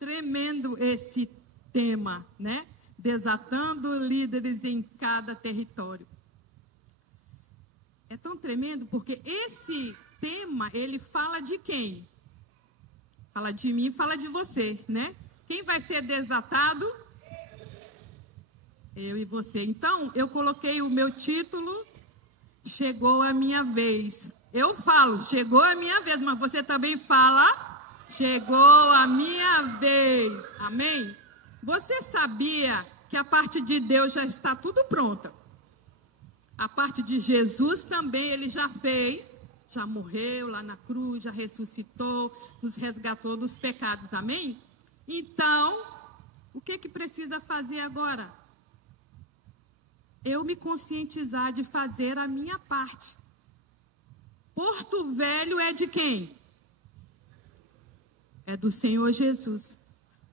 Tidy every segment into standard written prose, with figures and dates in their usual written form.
tremendo esse tema, né? Desatando líderes em cada território. É tão tremendo porque esse tema, ele fala de quem? Fala de mim, fala de você, né? Quem vai ser desatado? Eu e você. Então, eu coloquei o meu título, Chegou a Minha Vez. Eu falo, chegou a minha vez, mas você também fala, chegou a minha vez. Amém? Você sabia que a parte de Deus já está tudo pronta? A parte de Jesus também ele já fez, já morreu lá na cruz, já ressuscitou, nos resgatou dos pecados. Amém? Então, o que precisa fazer agora? Eu me conscientizar de fazer a minha parte. Porto Velho é de quem? É do Senhor Jesus.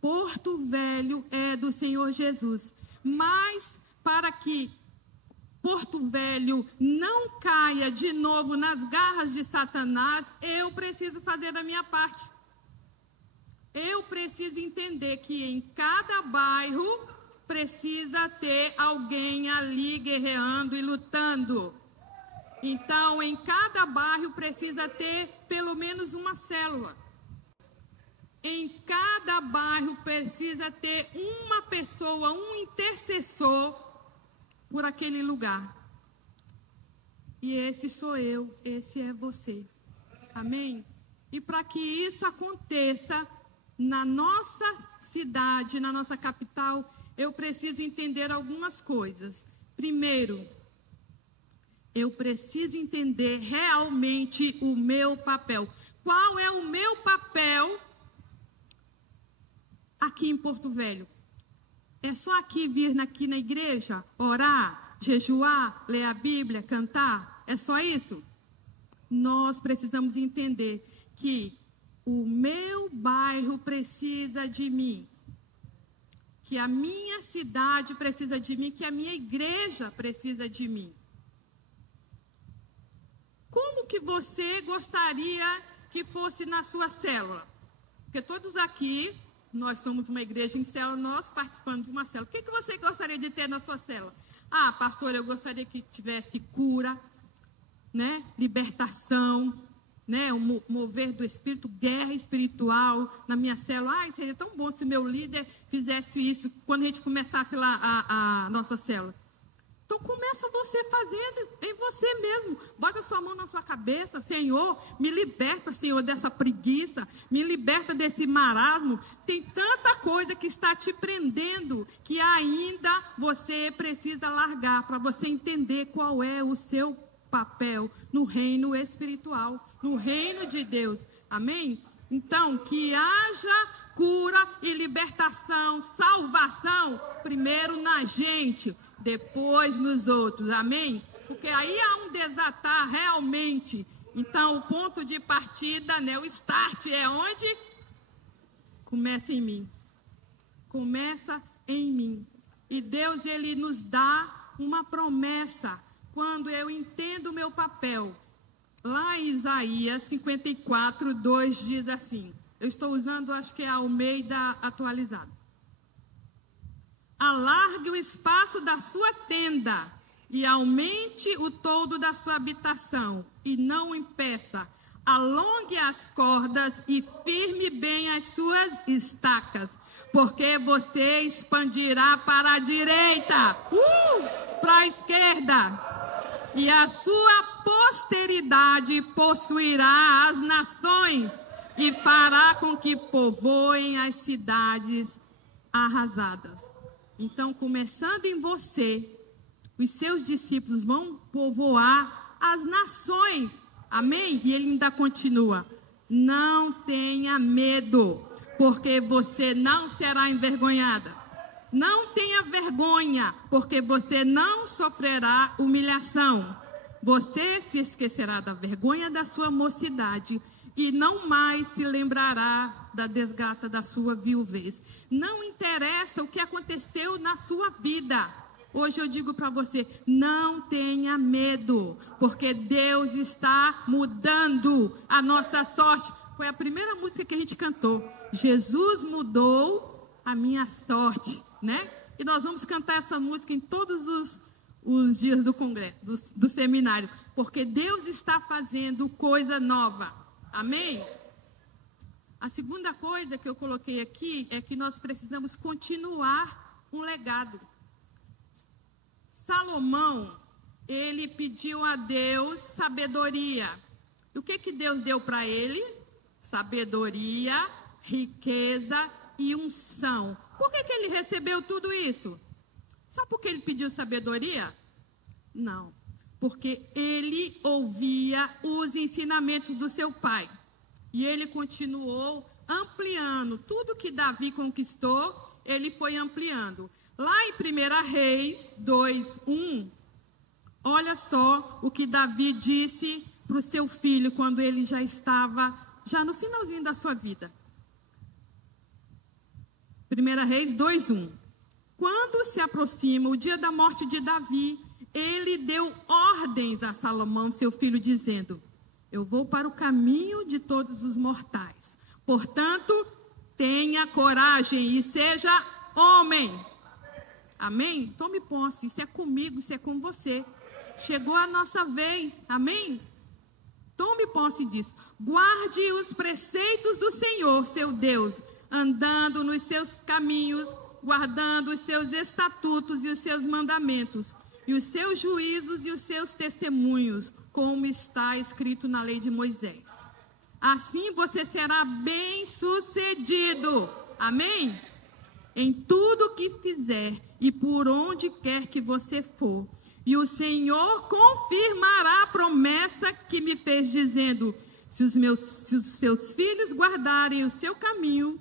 Porto Velho é do Senhor Jesus. Mas para que Porto Velho não caia de novo nas garras de Satanás, eu preciso fazer a minha parte. Eu preciso entender que em cada bairro precisa ter alguém ali guerreando e lutando. Então, em cada bairro precisa ter pelo menos uma célula. Em cada bairro precisa ter uma pessoa, um intercessor por aquele lugar. E esse sou eu, esse é você. Amém? E para que isso aconteça na nossa cidade, na nossa capital, eu preciso entender algumas coisas. Primeiro, eu preciso entender realmente o meu papel. Qual é o meu papel aqui em Porto Velho? É só aqui vir aqui na igreja, orar, jejuar, ler a Bíblia, cantar? É só isso? Nós precisamos entender que o meu bairro precisa de mim, que a minha cidade precisa de mim, que a minha igreja precisa de mim. Como que você gostaria que fosse na sua célula? Porque todos aqui, nós somos uma igreja em célula, nós participamos de uma célula. O que você gostaria de ter na sua célula? Ah, pastor, eu gostaria que tivesse cura, né? Libertação, né? O mover do Espírito, guerra espiritual na minha célula. Ah, seria tão bom se meu líder fizesse isso quando a gente começasse lá a nossa célula. Então, começa você fazendo em você mesmo. Bota sua mão na sua cabeça. Senhor, me liberta, Senhor, dessa preguiça. Me liberta desse marasmo. Tem tanta coisa que está te prendendo que ainda você precisa largar para você entender qual é o seu papel no reino espiritual, no reino de Deus. Amém? Então, que haja cura e libertação, salvação, primeiro na gente, depois nos outros, amém? Porque aí há um desatar realmente. Então, o ponto de partida, né, o start é onde? Começa em mim. Começa em mim. E Deus, ele nos dá uma promessa quando eu entendo o meu papel. Lá em Isaías 54, 2 diz assim, eu estou usando, acho que é a Almeida atualizada. Alargue o espaço da sua tenda e aumente o toldo da sua habitação, e não impeça. Alongue as cordas e firme bem as suas estacas, porque você expandirá para a direita, para a esquerda, e a sua posteridade possuirá as nações e fará com que povoem as cidades arrasadas. Então, começando em você, os seus discípulos vão povoar as nações. Amém? E ele ainda continua. Não tenha medo, porque você não será envergonhada. Não tenha vergonha, porque você não sofrerá humilhação. Você se esquecerá da vergonha da sua mocidade e não mais se lembrará da desgraça da sua viuvez. Não interessa o que aconteceu na sua vida. Hoje eu digo para você, não tenha medo, porque Deus está mudando a nossa sorte. Foi a primeira música que a gente cantou. Jesus mudou a minha sorte, né? E nós vamos cantar essa música em todos os dias do congresso, do seminário, porque Deus está fazendo coisa nova. Amém? A segunda coisa que eu coloquei aqui é que nós precisamos continuar um legado. Salomão, ele pediu a Deus sabedoria. E o que Deus deu para ele? Sabedoria, riqueza e unção. Por que ele recebeu tudo isso? Só porque ele pediu sabedoria? Não. Porque ele ouvia os ensinamentos do seu pai. E ele continuou ampliando. Tudo que Davi conquistou, ele foi ampliando. Lá em 1 Reis 2:1, olha só o que Davi disse para o seu filho quando ele já estava no finalzinho da sua vida. 1 Reis 2:1. Quando se aproxima o dia da morte de Davi, ele deu ordens a Salomão, seu filho, dizendo: eu vou para o caminho de todos os mortais. Portanto, tenha coragem e seja homem. Amém? Tome posse. Isso é comigo, isso é com você. Chegou a nossa vez. Amém? Tome posse disso. Guarde os preceitos do Senhor, seu Deus, andando nos seus caminhos, guardando os seus estatutos e os seus mandamentos, e os seus juízos e os seus testemunhos, como está escrito na lei de Moisés. Assim você será bem-sucedido. Amém? Em tudo que fizer e por onde quer que você for. E o Senhor confirmará a promessa que me fez, dizendo: se os seus filhos guardarem o seu caminho,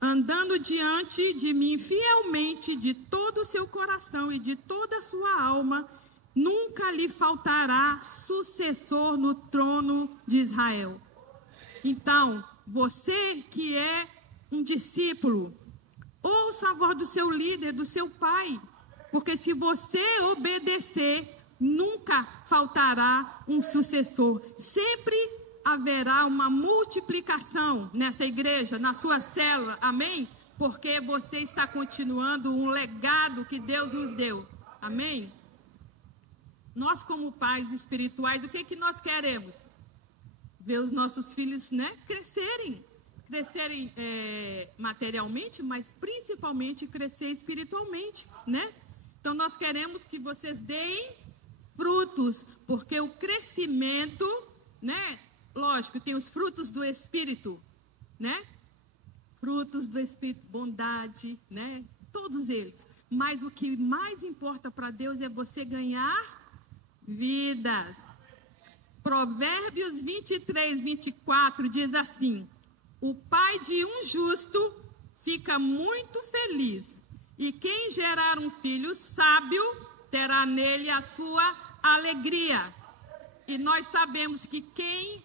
andando diante de mim fielmente de todo o seu coração e de toda a sua alma, nunca lhe faltará sucessor no trono de Israel. Então, você que é um discípulo, ouça a voz do seu líder, do seu pai, porque se você obedecer, nunca faltará um sucessor. Sempre haverá uma multiplicação nessa igreja, na sua célula, amém? Porque você está continuando um legado que Deus nos deu, amém? Nós, como pais espirituais, o que nós queremos? Ver os nossos filhos, né, crescerem materialmente, mas principalmente crescer espiritualmente, né? Então, nós queremos que vocês deem frutos, porque o crescimento, né? Lógico, tem os frutos do Espírito, né? Frutos do Espírito, bondade, né? Todos eles. Mas o que mais importa para Deus é você ganhar vidas. Provérbios 23:24 diz assim: o pai de um justo fica muito feliz, e quem gerar um filho sábio terá nele a sua alegria. E nós sabemos que quem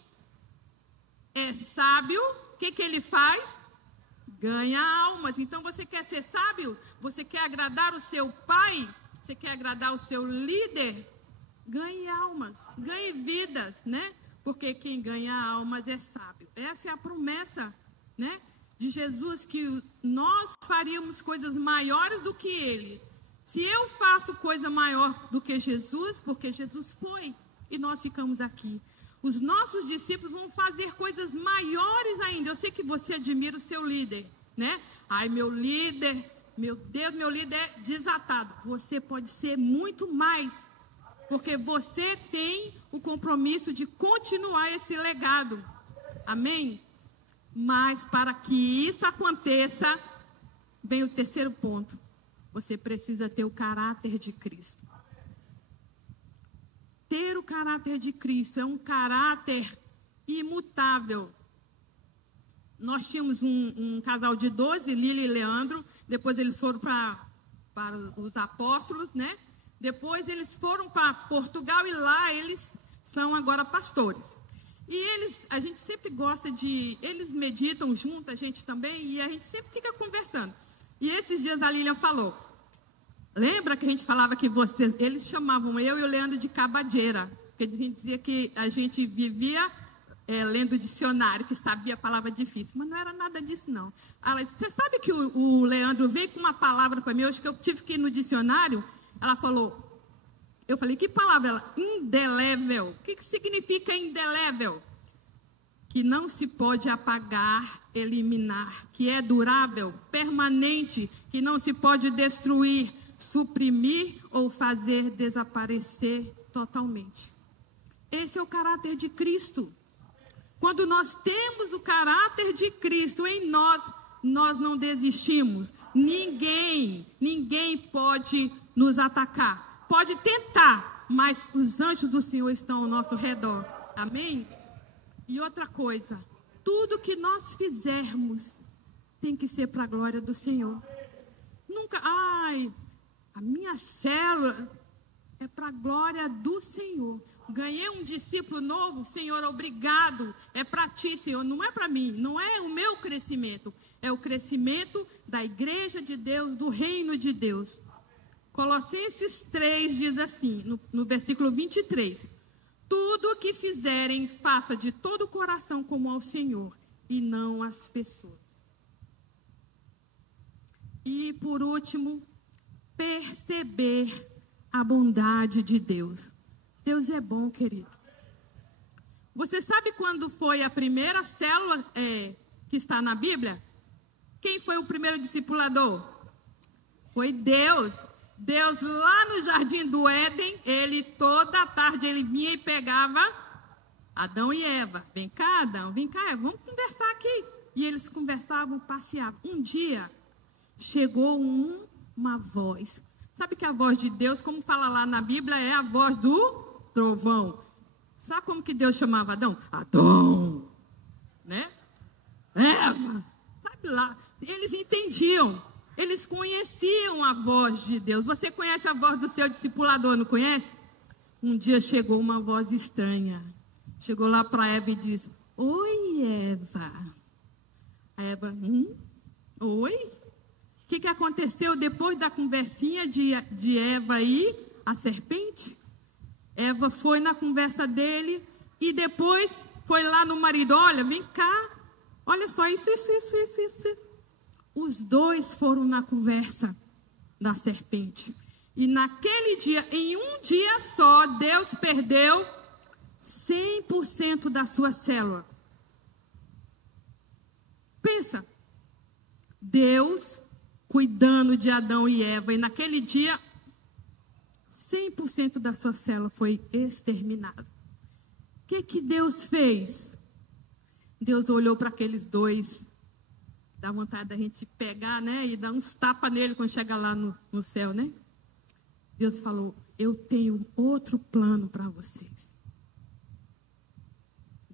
é sábio, o que ele faz? Ganha almas. Então você quer ser sábio? Você quer agradar o seu pai? Você quer agradar o seu líder? Ganhe almas, ganhe vidas, né? Porque quem ganha almas é sábio. Essa é a promessa, né, de Jesus, que nós faríamos coisas maiores do que ele. Se eu faço coisa maior do que Jesus, porque Jesus foi e nós ficamos aqui. Os nossos discípulos vão fazer coisas maiores ainda. Eu sei que você admira o seu líder, né? Ai, meu líder, meu Deus, meu líder é desatado. Você pode ser muito mais, porque você tem o compromisso de continuar esse legado. Amém? Mas para que isso aconteça, vem o terceiro ponto. Você precisa ter o caráter de Cristo. Ter o caráter de Cristo é um caráter imutável. Nós tínhamos um casal de 12, Lília e Leandro. Depois eles foram para os apóstolos, né? Depois eles foram para Portugal e lá eles são agora pastores. E a gente sempre gosta eles meditam junto, a gente também, e a gente sempre fica conversando. E esses dias a Lilian falou, lembra que a gente falava que eles chamavam eu e o Leandro de cabadeira, porque a gente dizia que a gente vivia lendo o dicionário, que sabia a palavra difícil, mas não era nada disso, não. Ela disse, você sabe que o Leandro veio com uma palavra para mim, hoje que eu tive que ir no dicionário, ela falou, eu falei, que palavra? Ela, indelével. O que significa indelével? Que não se pode apagar, eliminar, que é durável, permanente, que não se pode destruir, suprimir ou fazer desaparecer totalmente. Esse é o caráter de Cristo. Quando nós temos o caráter de Cristo em nós, nós não desistimos. Ninguém pode nos atacar. Pode tentar, mas os anjos do Senhor estão ao nosso redor. Amém? E outra coisa, tudo que nós fizermos tem que ser para a glória do Senhor. Nunca, a minha célula é para a glória do Senhor. Ganhei um discípulo novo, Senhor, obrigado. É para ti, Senhor, não é para mim, não é o meu crescimento. É o crescimento da igreja de Deus, do reino de Deus. Colossenses 3 diz assim, no versículo 23. Tudo o que fizerem, faça de todo o coração como ao Senhor e não às pessoas. E por último, perceber a bondade de Deus. Deus é bom, querido. Você sabe quando foi a primeira célula que está na Bíblia? Quem foi o primeiro discipulador? Foi Deus. Deus lá no jardim do Éden, toda tarde ele vinha e pegava Adão e Eva. Vem cá, Adão, vem cá, Eva, vamos conversar aqui. E eles conversavam, passeavam. Um dia, chegou uma voz. Sabe que a voz de Deus, como fala lá na Bíblia, é a voz do trovão. Sabe como que Deus chamava Adão? Adão, né? Eva, sabe lá. Eles entendiam. Eles conheciam a voz de Deus. Você conhece a voz do seu discipulador, não conhece? Um dia chegou uma voz estranha. Chegou lá para Eva e disse, oi, Eva. A Eva, oi? O que aconteceu depois da conversinha de Eva e a serpente? Eva foi na conversa dele e depois foi lá no marido, olha, vem cá. Olha só, isso. Os dois foram na conversa da serpente. E naquele dia, em um dia só, Deus perdeu 100% da sua célula. Pensa, Deus cuidando de Adão e Eva, e naquele dia, 100% da sua célula foi exterminada. O que Deus fez? Deus olhou para aqueles dois. Dá vontade da gente pegar, né? E dar uns tapas nele quando chega lá no céu, né? Deus falou, eu tenho outro plano para vocês.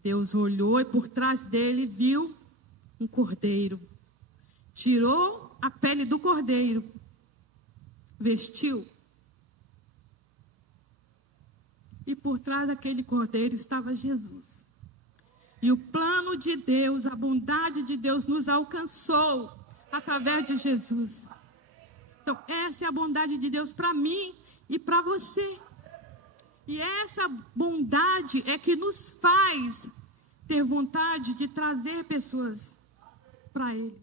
Deus olhou e por trás dele viu um cordeiro. Tirou a pele do cordeiro. Vestiu. E por trás daquele cordeiro estava Jesus. E o plano de Deus, a bondade de Deus nos alcançou através de Jesus. Então, essa é a bondade de Deus para mim e para você. E essa bondade é que nos faz ter vontade de trazer pessoas para Ele.